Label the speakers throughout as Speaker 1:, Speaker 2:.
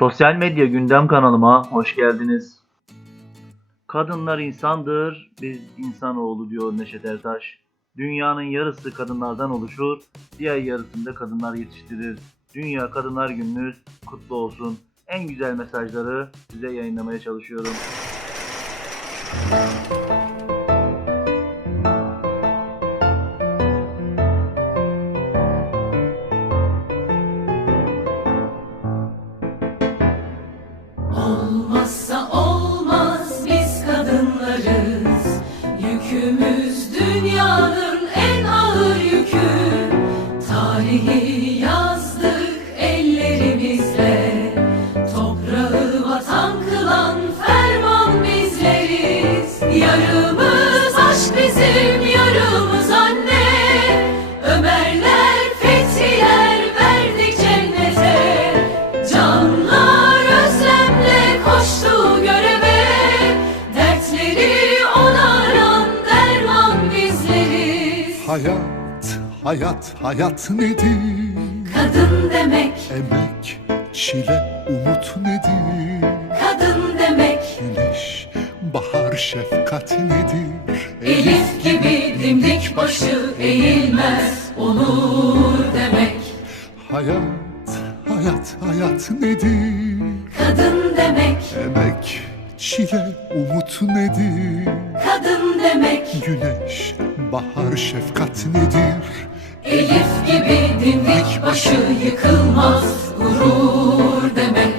Speaker 1: Sosyal medya gündem kanalıma hoş geldiniz. Kadınlar insandır, biz insanoğlu diyor Neşet Ertaş. Dünyanın yarısı kadınlardan oluşur, diğer yarısında kadınlar yetiştirir. Dünya Kadınlar Gününüz kutlu olsun. En güzel mesajları size yayınlamaya çalışıyorum.
Speaker 2: Olmazsa olmaz biz kadınlarız. Yükümüz dünyanın en ağır yükü. Tarihi yazdık ellerimizle. Toprağı vatan kılan ferman bizleriz. Yarımız aşk bizim, yarımız anne. Ömerler, Fethiler verdik cennete. Canlar özlemle koştu göreve. Dertleri onaran derman bizleriz.
Speaker 3: Hayat, hayat, hayat nedir?
Speaker 2: Kadın demek,
Speaker 3: Emek, çile, umut nedir?
Speaker 2: kadın demek.
Speaker 3: Güneş, bahar, şefkat nedir?
Speaker 2: Elif gibi dimdik başı eğilmez onur demek.
Speaker 3: Hayat, hayat, hayat nedir?
Speaker 2: Kadın demek,
Speaker 3: Emek, çile, umut nedir?
Speaker 2: kadın demek.
Speaker 3: Güneş, bahar, şefkat nedir?
Speaker 2: Elif gibi dimdik başı yıkılmaz gurur demek.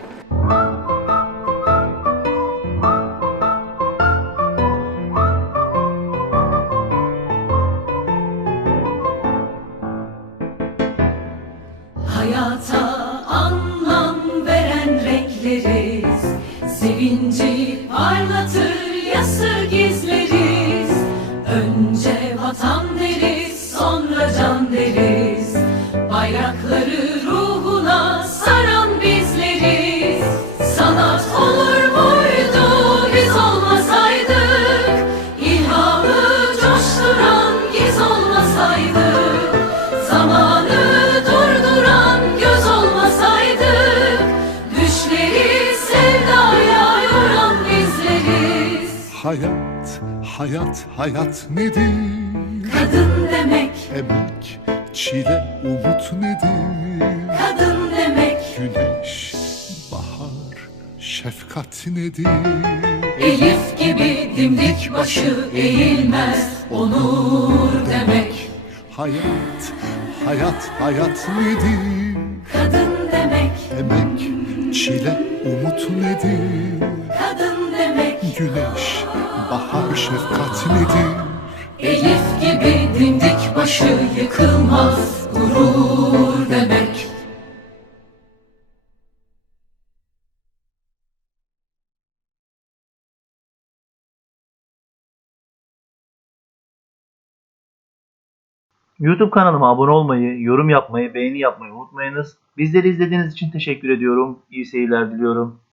Speaker 2: Hayata anlam veren renkleriz. Sevinci parlatır yası gizleriz. Önce vatan deriz, sonra can deriz. Bayrakları ruhuna saran bizleriz. Sanat olur muydu biz olmasaydık? İlhamı coşturan giz olmasaydık? Zamanı durduran göz olmasaydık? Düşleri sevdaya yoran bizleriz.
Speaker 3: Hayat, hayat, hayat nedir?
Speaker 2: Kadın demek,
Speaker 3: Emek, çile, umut nedir?
Speaker 2: kadın demek.
Speaker 3: Güneş, bahar, şefkat nedir?
Speaker 2: Elif gibi dimdik başı eğilmez onur demek.
Speaker 3: Hayat, hayat, hayat nedir?
Speaker 2: Kadın demek,
Speaker 3: Emek, çile, umut nedir?
Speaker 2: kadın demek.
Speaker 3: Güneş, bahar, şefkat nedir?
Speaker 2: Elif gibi dimdik başı yıkılmaz gurur demek.
Speaker 1: YouTube kanalıma abone olmayı, yorum yapmayı, beğeni yapmayı unutmayınız. Bizleri izlediğiniz için teşekkür ediyorum. İyi seyirler diliyorum.